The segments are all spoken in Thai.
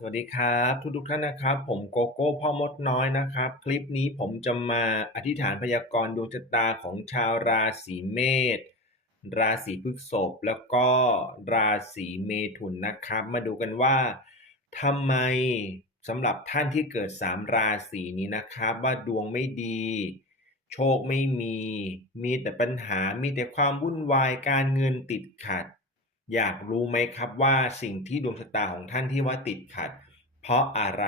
สวัสดีครับทุกทุกท่านนะครับ ผมโกโก้พ่อมดน้อยนะครับ คลิปนี้ผมจะมาอธิษฐานพยากรณ์ดวงชะตาของชาวราศีเมษราศีพฤษภแล้วก็ราศีเมถุนนะครับ มาดูกันว่าทำไมสำหรับท่านที่เกิดสามราศีนี้นะครับ ว่าดวงไม่ดี โชคไม่มี มีแต่ปัญหามีแต่ความวุ่นวายการเงินติดขัด อยากรู้ไหมครับว่าสิ่งที่ดวงชะตาของท่านที่ว่าติดขัด เพราะอะไร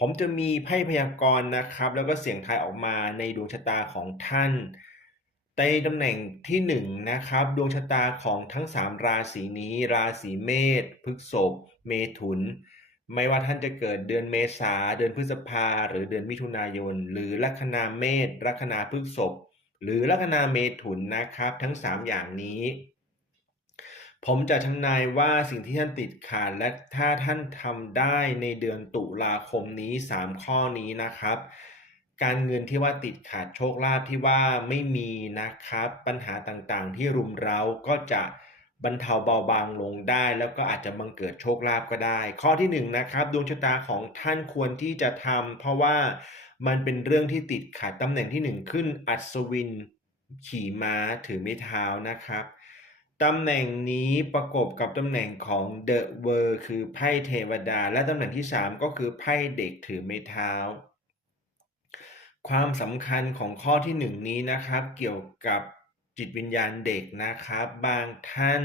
ผมจะมีไพ่พยากรณ์นะครับ แล้วก็เสียงทายออกมาในดวงชะตาของท่านในตำแหน่งที่หนึ่งนะครับดวงชะตาของทั้งสามราศีนี้ราศีเมษพฤษภเมถุน ไม่ว่าท่านจะเกิดเดือนเมษาเดือนพฤษภาหรือเดือนมิถุนายน หรือลัคนาเมษลัคนาพฤษภหรือลัคนาเมถุนนะครับ ทั้งสามอย่างนี้ ผมจะทำนายว่าสิ่งที่ท่านติดขาดและถ้าท่านทำได้ในเดือนตุลาคมนี้สามข้อนี้นะครับ การเงินที่ว่าติดขาดโชคลาภที่ว่าไม่มีนะครับ ปัญหาต่างๆ ที่รุมเร้าก็จะบรรเทาเบาบางลงได้ แล้วก็อาจจะบังเกิดโชคลาภก็ได้ ข้อที่หนึ่งนะครับดวงชะตาของท่านควรที่จะทำเพราะว่ามันเป็นเรื่องที่ติดขัดตำแหน่งที่หนึ่งขึ้นอัศวิน ขี่ม้าถือไม้เท้านะครับ ตำแหน่งนี้ประกบกับตำแหน่งของเดอะเวอร์คือไพ่เทวดา และตำแหน่งที่สามก็คือไพ่เด็กถือไม้เท้า ความสำคัญของข้อที่หนึ่งนี้นะครับ เกี่ยวกับจิตวิญญาณเด็กนะครับ บางท่าน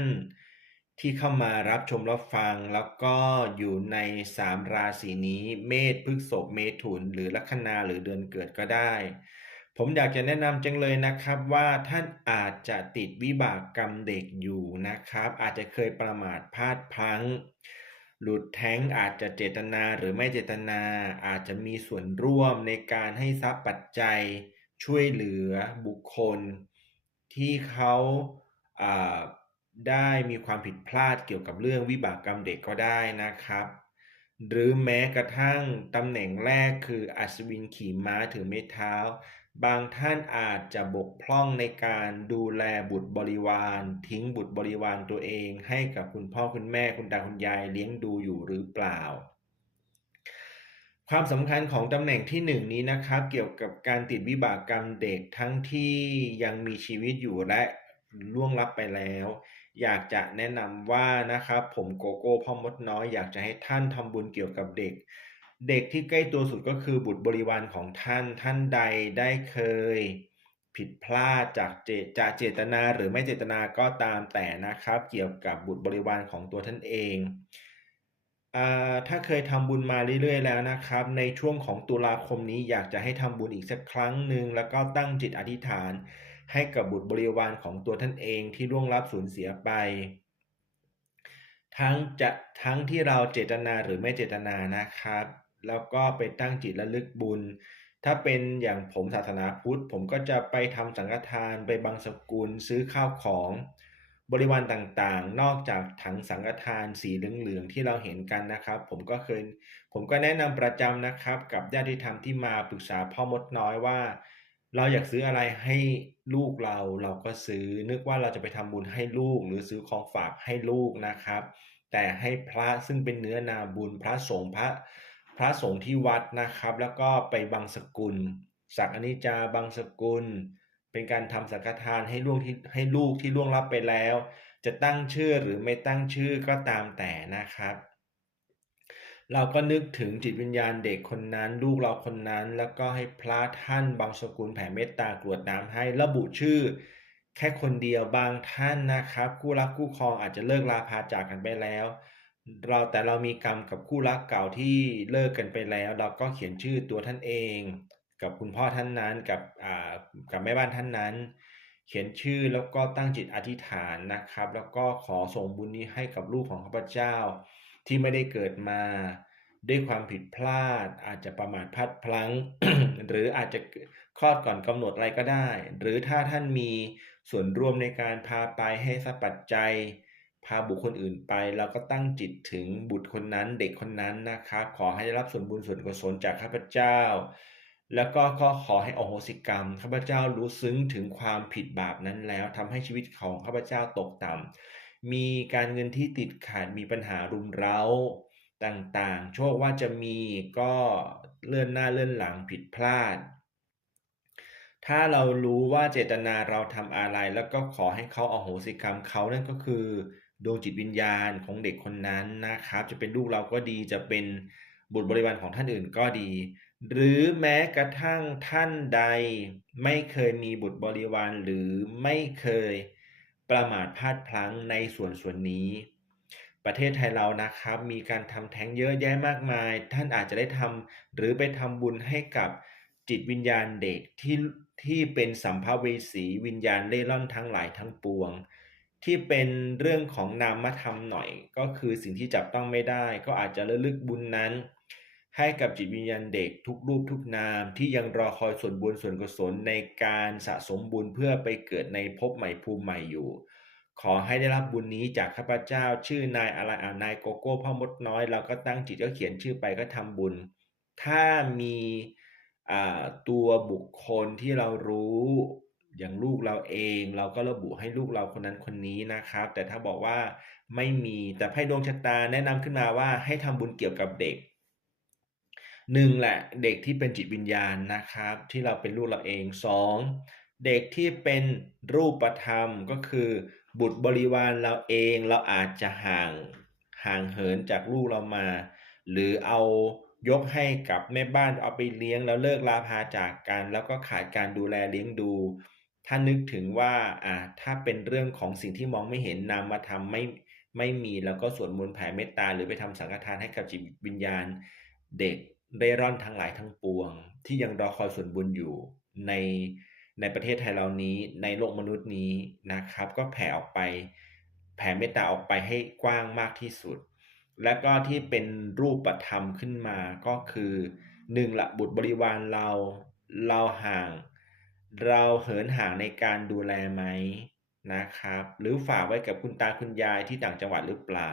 ที่เข้ามารับชมรับฟัง แล้วก็อยู่ในสามราศีนี้ เมษพฤษภเมถุน หรือลัคนาหรือเดือนเกิดก็ได้ ผมอยากจะแนะนำจังเลยนะครับว่าท่านอาจจะติดวิบากกรรมเด็กอยู่นะครับ อาจจะเคยประมาทพลาดพลั้ง หลุดแท้งอาจจะเจตนาหรือไม่เจตนา อาจจะมีส่วนร่วมในการให้ทรัพย์ปัจจัยช่วยเหลือบุคคล ที่เขาได้มีความผิดพลาดเกี่ยวกับเรื่องวิบากกรรมเด็กก็ได้นะครับ หรือแม้กระทั่งตำแหน่งแรกคืออัศวินขี่ม้าถือไม้เท้า บางท่านอาจจะบกพร่องในการดูแลบุตรบริวาร ทิ้งบุตรบริวารตัวเอง ให้กับคุณพ่อคุณแม่คุณตาคุณยายเลี้ยงดูอยู่หรือเปล่า ความสำคัญของตำแหน่งที่หนึ่งนี้นะครับ เกี่ยวกับการติดวิบากกรรมเด็กทั้งที่ยังมีชีวิตอยู่และล่วงลับไปแล้ว อยากจะแนะนำว่านะครับ ผมโกโก้พ่อมดน้อยอยากจะให้ท่านทำบุญเกี่ยวกับเด็ก เด็กที่ใกล้ตัวสุดก็คือบุตรบริวารของท่าน ท่านใดได้เคย ผิดพลาดจากเจจากเจตนาหรือไม่เจตนาก็ตามแต่นะครับ เกี่ยวกับบุตรบริวารของตัวท่านเองถ้าเคยทำบุญมาเรื่อยๆแล้วนะครับ ในช่วงของตุลาคมนี้อยากจะให้ทำบุญอีกสักครั้งหนึ่งแล้วก็ตั้งจิตอธิษฐาน ให้กับบุตรบริวารของตัวท่านเองที่ล่วงลับสูญเสียไป ทั้งจะทั้งที่เราเจตนาหรือไม่เจตนานะครับ แล้วก็ไปตั้งจิตระลึกบุญ ถ้าเป็นอย่างผมศาสนาพุทธ ผมก็จะไปทำสังฆทานไปบังสกุลซื้อข้าวของบริวารต่างๆ นอกจากถังสังฆทานสีเหลืองๆที่เราเห็นกันนะครับ ผมก็เคยผมก็แนะนำประจำนะครับ กับญาติธรรมที่มาปรึกษาพ่อมดน้อยว่า เราอยากซื้ออะไรให้ลูกเราเราก็ซื้อ นึกว่าเราจะไปทำบุญให้ลูก หรือซื้อของฝากให้ลูกนะครับ แต่ให้พระซึ่งเป็นเนื้อนาบุญพระสงฆ์พระ พระสงฆ์ที่วัดนะครับ แล้วก็ไปบังสกุล สักอนิจจาบังสกุล เป็นการทำสังฆทานให้ลูกที่ให้ลูกที่ล่วงลับไปแล้ว จะตั้งชื่อหรือไม่ตั้งชื่อก็ตามแต่นะครับ เราก็นึกถึงจิตวิญญาณเด็กคนนั้น ลูกเราคนนั้น แล้วก็ให้พระท่านบางสกุลแผ่เมตตากรวดน้ำให้ระบุชื่อแค่คนเดียวบางท่านนะครับ คู่รักคู่ครองอาจจะเลิกลาพาจากกันไปแล้ว เราแต่เรามีกรรมกับคู่รักเก่าที่เลิกกันไปแล้ว เราก็เขียนชื่อตัวท่านเอง กับคุณพ่อท่านนั้นกับอ่ากับแม่บ้านท่านนั้น เขียนชื่อแล้วก็ตั้งจิตอธิษฐานนะครับ แล้วก็ขอส่งบุญนี้ให้กับลูกของข้าพเจ้า ที่ไม่ได้เกิดมาด้วยความผิดพลาด อาจจะประมาทพลาดพลั้ง หรืออาจจะคลอดก่อนกำหนดอะไรก็ได้ หรือถ้าท่านมีส่วนร่วมในการพาไปให้สัปัจจัย พาบุคคลอื่นไปเราก็ตั้งจิตถึงบุตรคนนั้นเด็กคนนั้นนะครับ ขอให้ได้รับส่วนบุญส่วนกุศลจากข้าพเจ้า แล้วก็ขอขอให้อโหสิกรรมข้าพเจ้ารู้ซึ้งถึงความผิดบาปนั้นแล้วทำให้ชีวิตของข้าพเจ้าตกต่ำมีการเงินที่ติดขาดมีปัญหารุมเร้าต่างๆ โชคว่าจะมีก็เลื่อนหน้าเลื่อนหลังผิดพลาด ถ้าเรารู้ว่าเจตนาเราทำอะไร แล้วก็ขอให้เขาอโหสิกรรมเขานั่นก็คือ ดวงจิตวิญญาณของเด็กคนนั้นนะครับ จะเป็นลูกเราก็ดีจะเป็นบุตรบริวารของท่านอื่นก็ดี หรือแม้กระทั่งท่านใด ไม่เคยมีบุตรบริวารหรือไม่เคยประมาทพลาดพลั้งในส่วนส่วนนี้ ประเทศไทยเรานะครับ มีการทำแท้งเยอะแยะมากมาย ท่านอาจจะได้ทำหรือไปทำบุญให้กับจิตวิญญาณเด็กที่ที่เป็นสัมภเวสีวิญญาณเล่ร่อนทั้งหลายทั้งปวง ที่เป็นเรื่องของนามธรรมหน่อย ก็คือสิ่งที่จับต้องไม่ได้ ก็อาจจะระลึกบุญนั้น ให้กับจิตวิญญาณเด็กทุกรูปทุกนามที่ยังรอคอยส่วนบุญส่วนกุศลในการสะสมบุญเพื่อไปเกิดในภพใหม่ภูมิใหม่อยู่ ขอให้ได้รับบุญนี้จากข้าพเจ้า ชื่อนายอะไรอ่านายโกโก้พ่อมดน้อยเราก็ตั้งจิตก็เขียนชื่อไปก็ทำบุญ ถ้ามีตัวบุคคลที่เรารู้ อย่างลูกเราเองเราก็ระบุให้ลูกเราคนนั้นคนนี้นะครับ แต่ถ้าบอกว่าไม่มีแต่ไพ่ดวงชะตาแนะนำขึ้นมาว่าให้ทำบุญเกี่ยวกับเด็กหนึ่งแหละเด็กที่เป็นจิตวิญญาณนะครับ ที่เราเป็นลูกเราเองสองเด็กที่เป็นรูปธรรมก็คือบุตรบริวารเราเองเราอาจจะห่างห่างเหินจากลูกเรามา หรือเอายกให้กับแม่บ้านเอาไปเลี้ยงแล้วเลิกลาพาจากกัน แล้วก็ขาดการดูแลเลี้ยงดู ถ้านึกถึงว่าอ่าถ้าเป็นเรื่องของสิ่งที่มองไม่เห็นนามาทำไม่ไม่มีแล้วก็สวดมนต์แผ่เมตตา หรือไปทำสังฆทานให้กับจิตวิญญาณ เด็กเร่ร่อนทั้งหลายทั้งปวง ที่ยังรอคอยส่วนบุญอยู่ในในประเทศไทยเรานี้ในโลกมนุษย์นี้นะครับ ก็แผ่ออกไปแผ่เมตตาออกไปให้กว้างมากที่สุด และก็ที่เป็นรูปธรรมขึ้นมาก็คือหนึ่งละบุตรบริวารเราเราห่าง เราเหินห่างในการดูแลไหมนะครับ หรือฝากไว้กับคุณตาคุณยายที่ต่างจังหวัดหรือเปล่า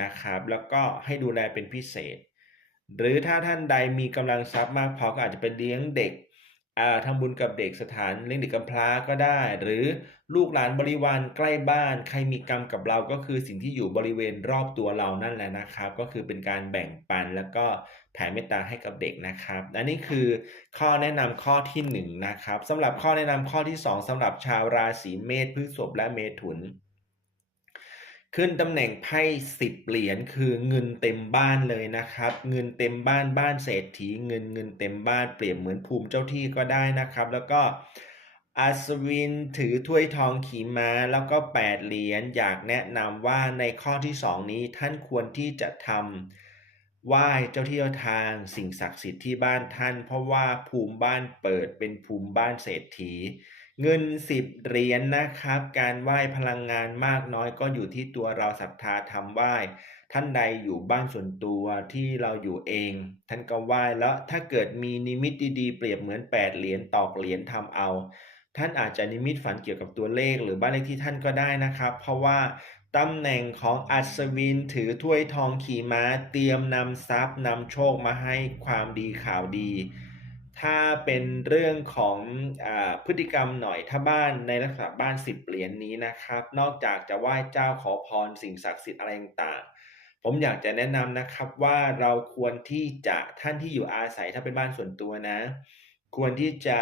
นะครับ แล้วก็ให้ดูแลเป็นพิเศษ หรือถ้าท่านใดมีกำลังทรัพย์มากพอก็อาจจะไปเลี้ยงเด็ก ทำบุญกับเด็กสถานเลี้ยงเด็กกำพร้าก็ได้ หรือลูกหลานบริวารใกล้บ้าน ใครมีกรรมกับเราก็คือสิ่งที่อยู่บริเวณรอบตัวเรานั่นแหละนะครับ ก็คือเป็นการแบ่งปันแล้วก็แผ่เมตตาให้กับเด็กนะครับ อันนี้คือข้อแนะนำข้อที่1นนะครับสำหรับข้อแนะนำข้อที่ 2สำหรับชาวราศีเมษพฤษภและเมถุน ขึ้นตำแหน่งไพ่สิบเหรียญคือเงินเต็มบ้านเลยนะครับ เงินเต็มบ้านบ้านเศรษฐีเงินเงินเต็มบ้านเปรียบเหมือนภูมิเจ้าที่ก็ได้นะครับ แล้วก็อัศวินถือถ้วยทองขี่ม้าแล้วก็แปดเหรียญอยากแนะนำว่าในข้อที่สองนี้ท่านควรที่จะทำไหว้เจ้าที่เจ้าทางสิ่งศักดิ์สิทธิ์ที่บ้านท่าน เพราะว่าภูมิบ้านเปิดเป็นภูมิบ้านเศรษฐี เงินสิบเหรียญนนะครับ การไหว้พลังงานมากน้อยก็อยู่ที่ตัวเราศรัทธาทำไหว้ ท่านใดอยู่บ้านส่วนตัวที่เราอยู่เอง ท่านก็ไหว้แล้วถ้าเกิดมีนิมิตดีๆ เปรียบเหมือนแปดเหรียญตอกเหรียญทำเอา ท่านอาจจะนิมิตฝันเกี่ยวกับตัวเลขหรือบ้านเลขที่ท่านก็ได้นะครับ เพราะว่าตำแหน่งของอัศวินถือถ้วยทองขี่ม้า เตรียมนำทรัพย์นำโชคมาให้ความดีข่าวดี ถ้าเป็นเรื่องของอพฤติกรรมหน่อยถ้าบ้านในลักษณะบ้านสิบเหรียญนนี้นะครับ นอกจากจะไหว้เจ้าขอพรสิ่งศักดิ์สิทธิ์อะไรต่างๆ ผมอยากจะแนะนำนะครับว่าเราควรที่จะท่านที่อยู่อาศัยถ้าเป็นบ้านส่วนตัวนะ ควรที่จะ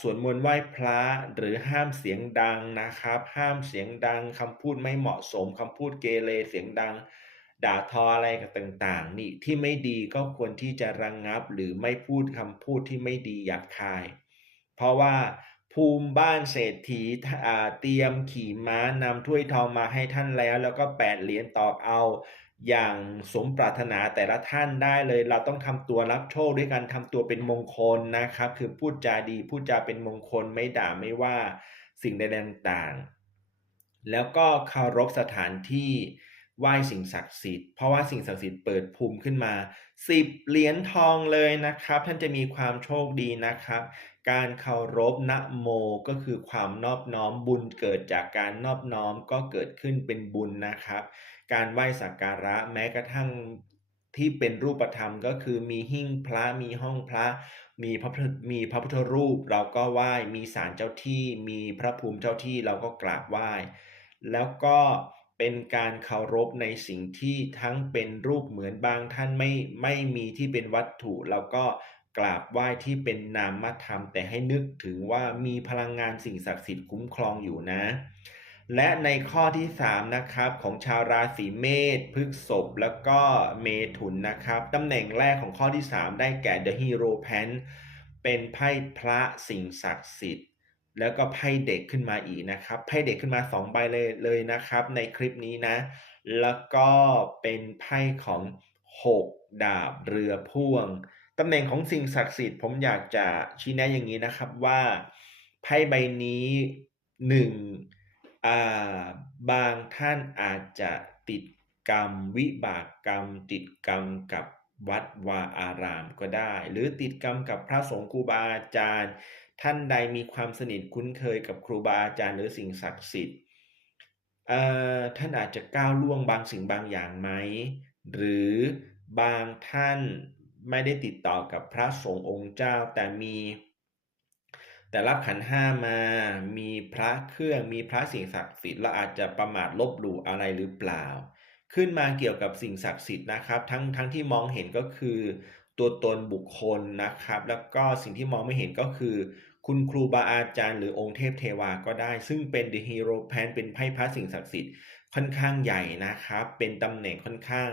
สวดมนต์ไหว้พระหรือห้ามเสียงดังนะครับ ห้ามเสียงดังคำพูดไม่เหมาะสมคำพูดเกเรเสียงดัง ด่าทออะไรกับต่างๆ นี่ที่ไม่ดีก็ควรที่จะระงงับหรือไม่พูดคำพูดที่ไม่ดีหยาบคาย เพราะว่าภูมิบ้านเศรษฐีเตรียมขี่ม้านำถ้วยทองมาให้ท่านแล้ว แล้วก็แปดเหรียญตอบเอาอย่างสมปรารถนาแต่ละท่านได้เลย เราต้องทำตัวรับโชคด้วยการทำตัวเป็นมงคลนะครับ คือพูดจาดีพูดจาเป็นมงคลไม่ด่าไม่ว่าสิ่งใดต่างๆ แล้วก็เคารพสถานที่ ไหว้สิ่งศักดิ์สิทธิ์เพราะว่าสิ่งศักดิ์สิทธิ์เปิดภูมิขึ้นมา10เหรียญทองเลยนะครับ ท่านจะมีความโชคดีนะครับ การเคารพนะโมก็คือความนอบน้อมบุญเกิดจากการนอบน้อมก็เกิดขึ้นเป็นบุญนะครับ การไหว้สักการะแม้กระทั่งที่เป็นรูปธรรมก็คือมีหิ้งพระมีห้องพระมีพระมีพระพุทธรูป เราก็ไหว้มีศาลเจ้าที่ มีพระภูมิเจ้าที่เราก็กราบไหว้ แล้วก็ เป็นการเคารพในสิ่งที่ทั้งเป็นรูปเหมือนบางท่านไม่ไม่มีที่เป็นวัตถุแล้วก็กราบไหว้ที่เป็นนามธรรม แต่ให้นึกถึงว่ามีพลังงานสิ่งศักดิ์สิทธิ์คุ้มครองอยู่นะ และในข้อที่ 3 นะครับ ของชาวราศีเมษพฤกษภแล้วก็เมถุนนะครับตำแหน่งแรกของข้อที่ 3 ได้แก่ The Hero Pen เป็นไพ่พระสิ่งศักดิ์สิทธิ์ แล้วก็ไพ่เด็กขึ้นมาอีกนะครับไพ่เด็กขึ้นมา2ใบเลยเลยนะครับ ในคลิปนี้นะ แล้วก็เป็นไพ่ของ 6 ดาบเรือพ่วงตำแหน่งของสิ่งศักดิ์สิทธิ์ผมอยากจะชี้แนะอย่างนี้นะครับว่าไพ่ใบนี้หนึ่งบางท่านอาจจะติดกรรมวิบากกรรม ติดกรรมกับวัดวาอารามก็ได้ หรือติดกรรมกับพระสงฆ์ครูบาอาจารย์ ท่านใดมีความสนิทคุ้นเคยกับครูบาอาจารย์หรือสิ่งศักดิ์สิทธิ์ท่านอาจจะก้าวล่วงบางสิ่งบางอย่างไหม หรือบางท่านไม่ได้ติดต่อกับพระสงฆ์องค์เจ้าแต่มี แต่รับขันห้ามา มีพระเครื่องมีพระสิ่งศักดิ์สิทธิ์เราอาจจะประมาทลบหลู่อะไรหรือเปล่า ขึ้นมาเกี่ยวกับสิ่งศักดิ์สิทธิ์นะครับ ทั้งทั้งที่มองเห็นก็คือ ตัวตนบุคคลนะครับ แล้วก็สิ่งที่มองไม่เห็นก็คือ คุณครูบาอาจารย์หรือองค์เทพเทวาก็ได้ ซึ่งเป็น The Hero Pan เป็นไพ่พระสิ่งศักดิ์สิทธิ์ค่อนข้างใหญ่นะครับ เป็นตำแหน่งค่อนข้าง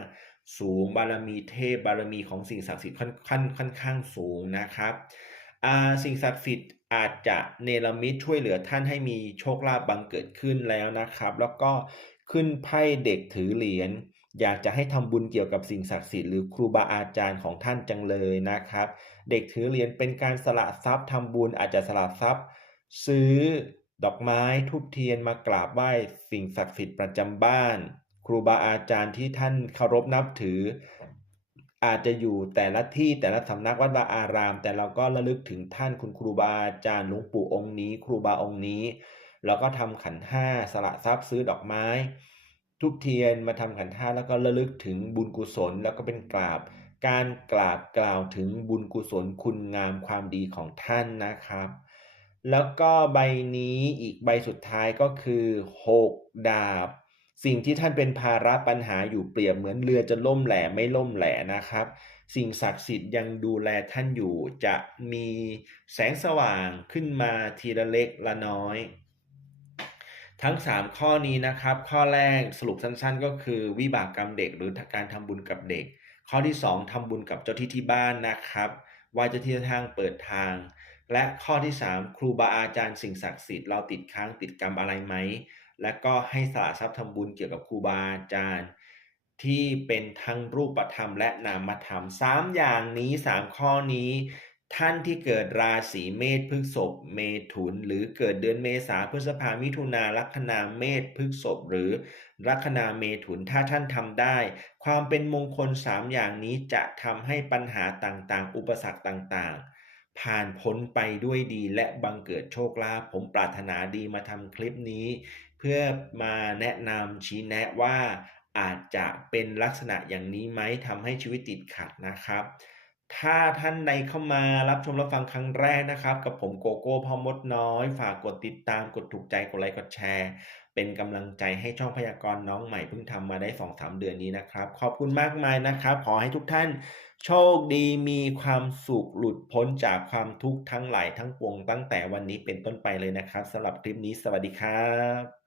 สูงบารมีเทพบารมีของสิ่งศักดิ์สิทธิ์ค่อนค่อนค่อนข้างสูงนะครับสิ่งศักดิ์สิทธิ์อาจจะเนรมิตช่วยเหลือท่านให้มีโชคลาภบังเกิดขึ้นแล้วนะครับ แล้วก็ขึ้นไพ่เด็กถือเหรียญ อยากจะให้ทำบุญเกี่ยวกับสิ่งศักดิ์สิทธิ์หรือครูบาอาจารย์ของท่านจังเลยนะครับ เด็กถือเหรียญเป็นการสละทรัพย์ทำบุญอาจจะสละทรัพย์ ซื้อดอกไม้ทุบเทียนมากราบไหว้สิ่งศักดิ์สิทธิ์ประจำบ้าน ครูบาอาจารย์ที่ท่านเคารพนับถือ อาจจะอยู่แต่ละที่แต่ละสำนักวัดวาอาราม แต่เราก็ระลึกถึงท่านคุณครูบาอาจารย์หลวงปู่องค์นี้ ครูบาองค์นี้เราก็ทำขันห้าสละทรัพย์ซื้อดอกไม้ ทุกเทียนมาทำขันห้าแล้วก็ระลึกถึงบุญกุศลแล้วก็เป็นกราบ การกราบกล่าวถึงบุญกุศลคุณงามความดีของท่านนะครับ แล้วก็ใบนี้อีกใบสุดท้ายก็คือ6ดาบ สิ่งที่ท่านเป็นภาระปัญหาอยู่เปรียบเหมือนเรือจะล่มแหล่ไม่ล่มแหล่นะครับ สิ่งศักดิ์สิทธิ์ยังดูแลท่านอยู่จะมีแสงสว่างขึ้นมาทีละเล็กละน้อย ทั้ง 3 ข้อนี้นะครับ ข้อแรกสรุปสั้นๆ ก็คือวิบากกรรมเด็กหรือการทำบุญกับเด็ก ข้อที่ 2ทำบุญกับเจ้าที่ที่บ้านนะครับว่าจะที่ทางเปิดทาง และข้อที่ 3 ครูบาอาจารย์สิ่งศักดิ์สิทธิ์เราติดค้างติดกรรมอะไรไหม และก็ให้สละทรัพย์ทำบุญเกี่ยวกับครูบาอาจารย์ ที่เป็นทั้งรูปธรรมและนามธรรมสามอย่างนี้สามข้อนี้ ท่านที่เกิดราศีเมษพฤษภเมถุน หรือเกิดเดือนเมษาพฤษภามิถุนาลัคนาเมษพฤษภหรือลัคนาเมถุนถ้าท่านทำได้ ความเป็นมงคลสามอย่างนี้จะทำให้ปัญหาต่างๆ อุปสรรคต่างๆ ผ่านพ้นไปด้วยดีและบังเกิดโชคลาภผมปรารถนาดีมาทำคลิปนี้ เพื่อมาแนะนำชี้แนะว่าอาจจะเป็นลักษณะอย่างนี้ไหมทำให้ชีวิตติดขัดนะครับ ถ้าท่านใดเข้ามารับชมรับฟังครั้งแรกนะครับ กับผมโกโก้พอมดน้อย ฝากกดติดตามกดถูกใจกดไลค์กดแชร์ เป็นกำลังใจให้ช่องพยากรณ์น้องใหม่เพิ่งทำมาได้ 2-3 เดือนนี้นะครับ ขอบคุณมากมายนะครับ ขอให้ทุกท่าน โชคดีมีความสุขหลุดพ้นจากความทุกข์ทั้งหลายทั้งปวงตั้งแต่วันนี้เป็นต้นไปเลยนะครับสำหรับคลิปนี้สวัสดีครับ